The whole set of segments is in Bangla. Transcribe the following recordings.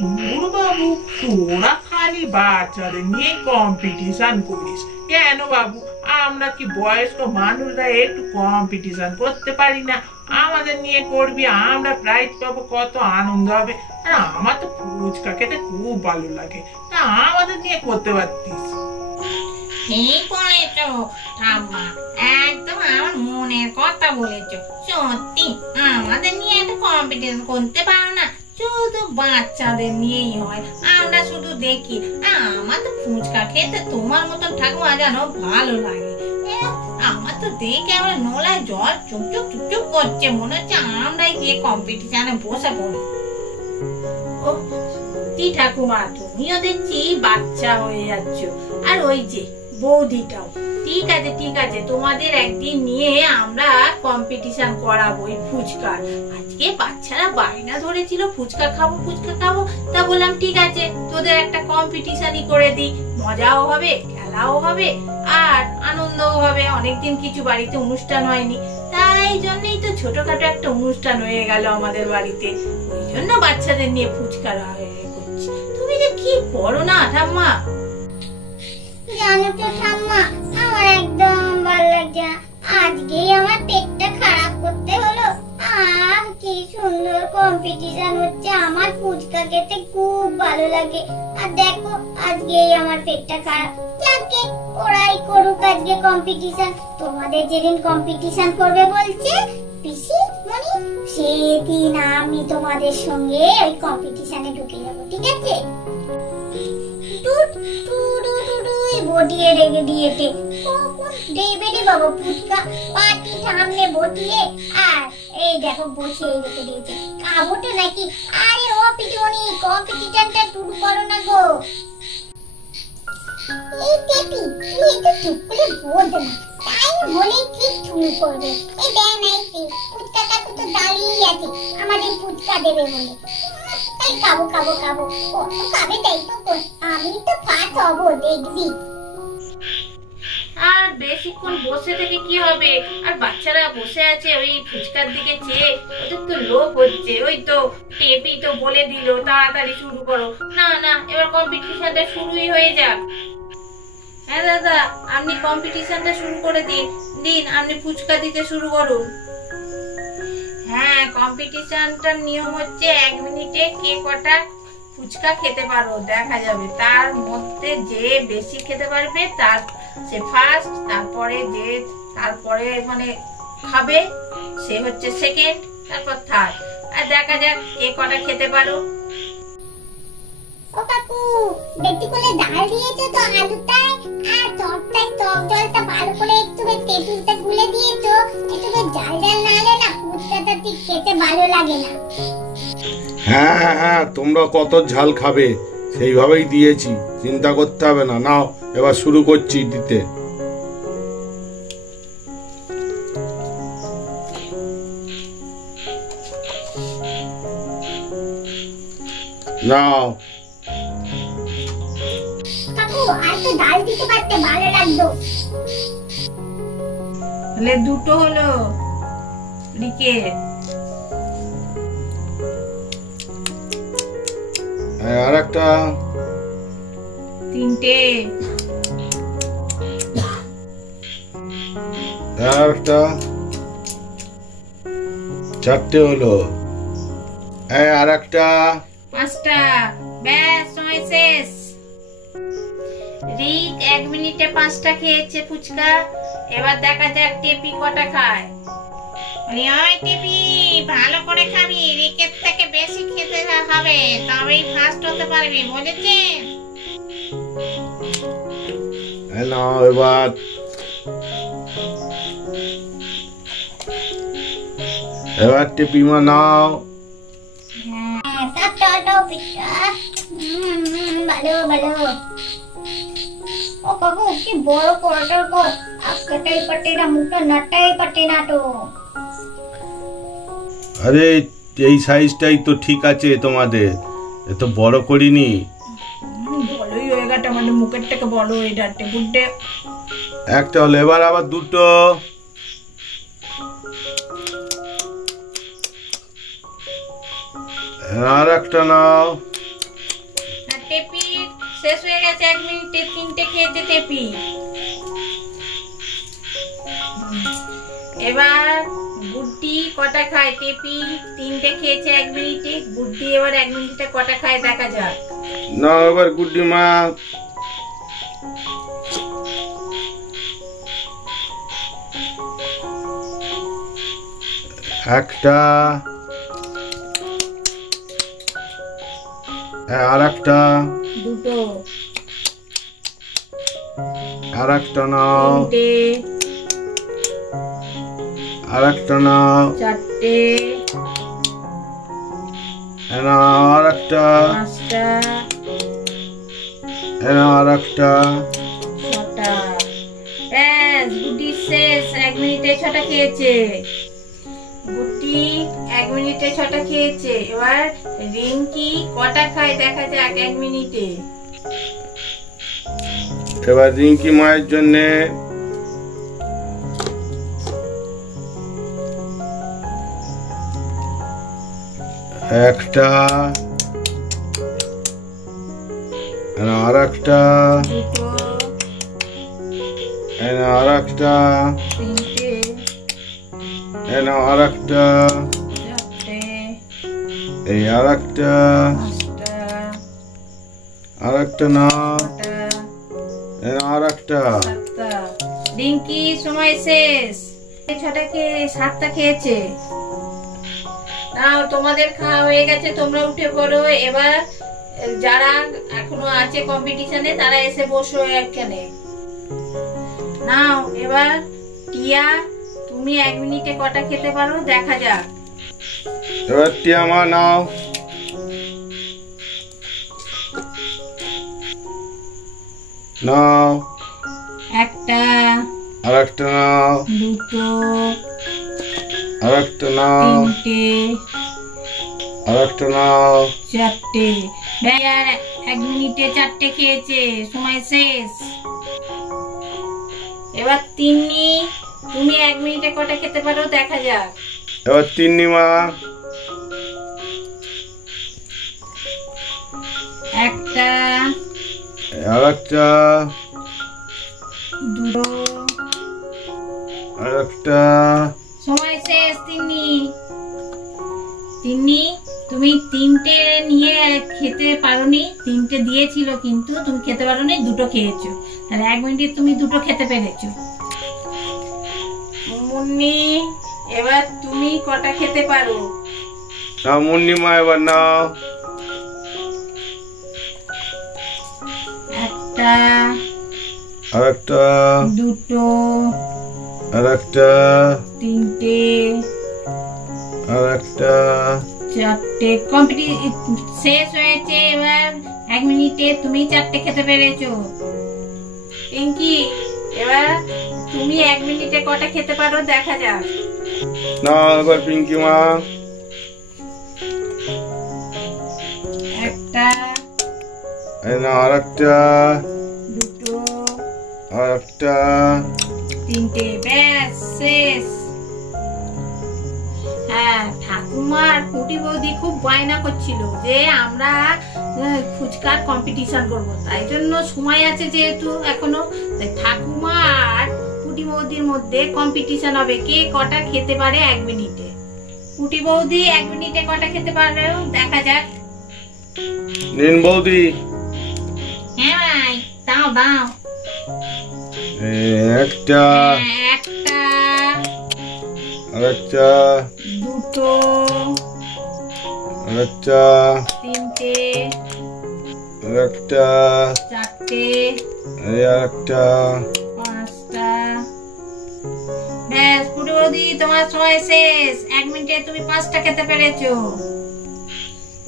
ধুর বাবু, তোরা খালি বাচ্চাদের নিয়ে কম্পিটিশন করিস কেন বাবু? আমরা কি বয়স্ক মানুষরা একটু কম্পিটিশন করতে পারি না? আমাদের নিয়ে করবি, আমরা প্রাইজ পাবো, কত আনন্দ হবে। আর আমার তো ফুচকা খেতে খুব ভালো লাগে, না আমাদের নিয়ে করতে পারতিস। ঠিক বলেছো ঠাম্মা, একদম আমার মনের কথা বলেছো। সত্যি আমাদের নিয়ে একটা কম্পিটিশন করতে পারো না? শুধু বাচ্চাদের নিয়েই হয়, আমরা শুধু দেখি। আমার তো ফুচকা খেতে তোমার মতন ঠাকুমা জানো ভালো লাগে। আমার তো দেখে আমার নোলায় জল চুপচুপ চুপচুপ করছে, মনে হচ্ছে আমরাই গিয়ে কম্পিটিশনে বসে পড়ি। ও কি ঠাকুমা, তুমিও দেখছি বাচ্চা হয়ে যাচ্ছ। আর ওই যে বৌদিটাও। ঠিক আছে ঠিক আছে, তোমাদের একদিন নিয়ে আমরা কম্পিটিশন করাবো এই ফুচকা। আজকে বাচ্চারা বায়না ধরেছিল ফুচকা খাবো ফুচকা খাবো, তা বললাম ঠিক আছে তোদের একটা কম্পিটিশনই করে দিই, মজাও হবে, খেলাও হবে, আর আনন্দও হবে। অনেকদিন কিছু বাড়িতে অনুষ্ঠান হয়নি, তাই জন্যই তো ছোটখাটো একটা অনুষ্ঠান হয়ে গেল আমাদের বাড়িতে। ওই জন্য বাচ্চাদের নিয়ে ফুচকা করছি। তুমি যে কি করো না ঠাম্মা। জানো তো ঠাম্মা, আমার একদম ভালো লাগছে না। আজকেই আমার পেটটা খারাপ করতে হলো। কি সুন্দর কম্পিটিশন হচ্ছে, আমার ফুচকা খেতে খুব ভালো লাগে। আর দেখো আজকেই আমার পেটটা খারাপ। যাকে ওরাই করুক আজকে কম্পিটিশন। তোমাদের যেদিন কম্পিটিশন করবে বলছে পিসি মনি, সেদিন আমি তোমাদের সঙ্গে ওই কম্পিটিশনে ঢুকে যাবো, ঠিক আছে? বটিয়ে রেখে দিয়েছে, কখন দেবে রে বাবা ফুচকা? পাটি সামনে বটিয়ে আর এই দেখো বসিয়ে রেখে দিয়েছে, খাবোটা নাকি? আরে ও পিটুনি, কম্পিটিশনটা শুরু করো না গো। এই টেপি, তুই তো চুপ করে বলতে না, তাই বলে কি শুরু করবে? এই দেখ না, এই ফুচকা কাকু তো দাঁড়িয়েই আছে আমাদের ফুচকা দেবে বলে। তাই খাবো খাবো খাবো, কত খাবে তাই তো, আমি তো ফার্স্ট হবো দেখবি। আর বেশিক্ষণ বসে থেকে কি হবে? আর বাচ্চারা বসে আছে ওই ফুচকার দিকে চেয়ে, ওদের তো লোভ হচ্ছে। ওই তো টেপি তো বলে দিল তাড়াতাড়ি শুরু করো। না না, এবার কম্পিটিশনটা শুরুই হয়ে যাক। হ্যাঁ দাদা, আপনি কম্পিটিশনটা শুরু করে দিন। আপনি ফুচকা দিতে শুরু করুন। হ্যাঁ, কম্পিটিশনটার নিয়ম হচ্ছে 1 মিনিটে কে কটা ফুচকা খেতে পারো দেখা যাবে। তার মধ্যে যে বেশি খেতে পারবে তার সে ফার্স্ট, তারপরে মানে খাবে সে হচ্ছে সেকেন্ড, তারপর থার্ড। আর দেখা যাক কে কটা খেতে পারো। ও কাকু, বেটি কোলে ডাল দিয়েছো তো আলুটায়, আর টকটায় টক জলটা ভালো করে একটু তেঁতুলটা গুলে দিয়েছো। একটু জাল জাল না হলে না ফুচকাটা ঠিক খেতে ভালো লাগে না। হ্যাঁ হ্যাঁ হ্যাঁ, তোমরা কত ঝাল খাবে সেইভাবেই দিয়েছি, চিন্তা করতে হবে না। নাও এবার শুরু করছি দিতে। নাও। কাকু আর তো ডাল দিতে পারতে ভালো লাগতো। তাহলে দুটো হলো লিকে। আর একটা, তিনটে, আর একটা, চারটে হলো। আর একটা, পাঁচটা। ব্যাস, সময় শেষ। রিক 1 মিনিটে 5টা খেয়েছে ফুচকা। এবার দেখা যাক টেপি কটা খায়। ওই টেপি, ভালো করে খাবি, রিকের থেকে বেশি খেতে হবে, তবেই ফার্স্ট হতে পারবি, বুঝেছেন? নাও এবার। এবার টেপিমা নাও। ভালো ভালো। ও কাকু, কি বড় পরোটার কো, আজকেটাই পাটে না, মুখটা নাটাই পাটে না তো। আরে এই সাইজটাই তো ঠিক আছে তোমাদের, এত বড় করিনি। বড়ই হয়ে গেছে, মানে মুখের থেকে বড় হয়ে যাচ্ছে বুড্ডে। একটা হলো, এবার আবার দুটো। আর একটা নাও। শেষ হয়ে গেছে, 1 মিনিটে 3টে খেয়েছে টেপি। এবার গুড্ডি কটা খায়? টেপি 3টে খেয়েছে 1 মিনিটে, গুড্ডি এবার 1 মিনিটে কটা খায় দেখা যাক। না এবার গুড্ডি মা। একটা, আর একটা, দুটো, আর একটা নাও, 3টে, আর একটা নাও, 4টে, আর একটা, 5টা, আর একটা। 6টা। ব্যাস, গুড্ডি শেষ, 1 মিনিটে 6টা খেয়েছে। গুড্ডি 1 মিনিটে 6টা খেয়েছে। এবার রিঙ্কি কটা খায় দেখা যাক 1 মিনিটে। এবার রিঙ্কি মায়ের জন্য একটা, আর একটা, দুটো, আর একটা, 3টে, আর একটা, 4টে, এই আর একটা, 5টা, আর একটা না, 6টা, আর একটা। 7টা। রিঙ্কি সময় শেষ। 6টা খেয়ে 7টা খেয়েছে। নাও তোমাদের খাওয়া হয়ে গেছে, তোমরা উঠে পড়ো। এবার যারা এখনো আছে কম্পিটিশনে তারা এসে বসো এখানে। নাও এবার টিয়া, তুমি 1 মিনিটে কটা খেতে পারো দেখা যাক। এবার টিয়া মা নাও। নাও। একটা, আর একটা নাও, দুটো, আর একটা নাও, 3টে, আর একটা নাও। 4টে। ভাইয়ার 1 মিনিটে 4টে খেয়েছে, সময় শেষ। এবার তিন্নি, তুমি 1 মিনিটে কটা খেতে পারো দেখা যাক। এবার তিন্নি মা। একটা, আর একটা, দুটো, আর একটা। সময় শেষ। তিন্নি, তিন্নি তুমি 3টে নিয়ে খেতে পারোনি, 3টে দিয়েছিল কিন্তু তুমি খেতে পারোনি, 2টো খেয়েছো। তাহলে 1 মিনিটে তুমি 2টো খেতে পেরেছো। মুন্নি, এবার তুমি কটা খেতে পারো? নাও মুন্নি মা এবার নাও। একটা, আর একটা, দুটো, আর একটা, 3টে, আর একটা। 4টে। শেষ হয়েছে। এবার 1 মিনিটে তুমি 4টে খেতে পেরেছো। পিঙ্কি, এবার তুমি 1 মিনিটে কটা খেতে পারো দেখা যাক। নাও এবার পিঙ্কি মা। একটা, এই নাও আর একটা, দুটো, আর একটা। 3টে। ব্যাস শেষ। হ্যাঁ, ঠাকুমা আর কুটি বৌদি খুব বায়না করছিল যে আমরা ফুচকার কম্পিটিশন করবো, তাই জন্য সময় আছে যেহেতু এখনো, তাই ঠাকুমা আর কুটি বৌদির মধ্যে কম্পিটিশন হবে কে কটা খেতে পারে 1 মিনিটে। কুটি বৌদি 1 মিনিটে কটা খেতে পারে দেখা যাক। নিন বৌদি। হ্যাঁ ভাই, দাও দাও। একটা, একটা, আর একটা, দুটো, আর একটা, 3টে, আর একটা, 4টে, এই আর একটা। 5টা। ব্যাস কুটি বৌদি, তোমার সময় শেষ। 1 মিনিটে তুমি 5টা খেতে পেরেছো।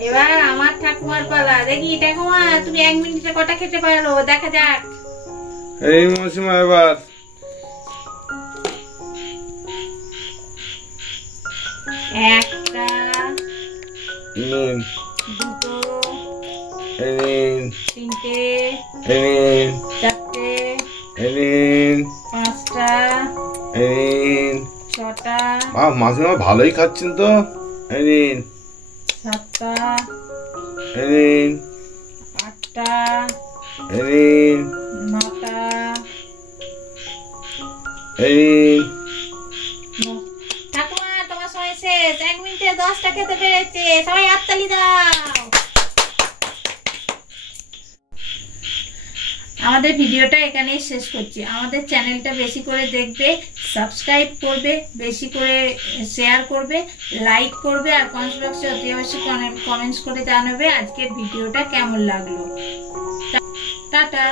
এবার আমার ঠাকুমার পালা। দেখি ঠাকুমা তুমি 1 মিনিটে কটা খেতে পারো দেখা যাক। এই মৌসুমা এবার। একটা, নিন, দুটো, এই নিন, 3টে, এই নিন, 4টে, এই নিন, 5টা, এই নিন। 6টা, মাসিমা ভালোই খাচ্ছেন তো। এই নিন, 7টা, এই নিন, 8টা, এই নটা, এই ঠাকুমা তোমার সময় শেষ, 1 মিনিটে 10টা খেতে পেরেছে, সবাই হাততালি দাও। আমাদের ভিডিওটা এখানেই শেষ করছি। আমাদের চ্যানেলটা বেশি করে দেখবে, সাবস্ক্রাইব করবে, বেশি করে শেয়ার করবে, লাইক করবে, আর কমেন্ট বক্সে অতি অবশ্যই কমেন্টস করে জানাবে আজকের ভিডিওটা কেমন লাগলো। টাটা।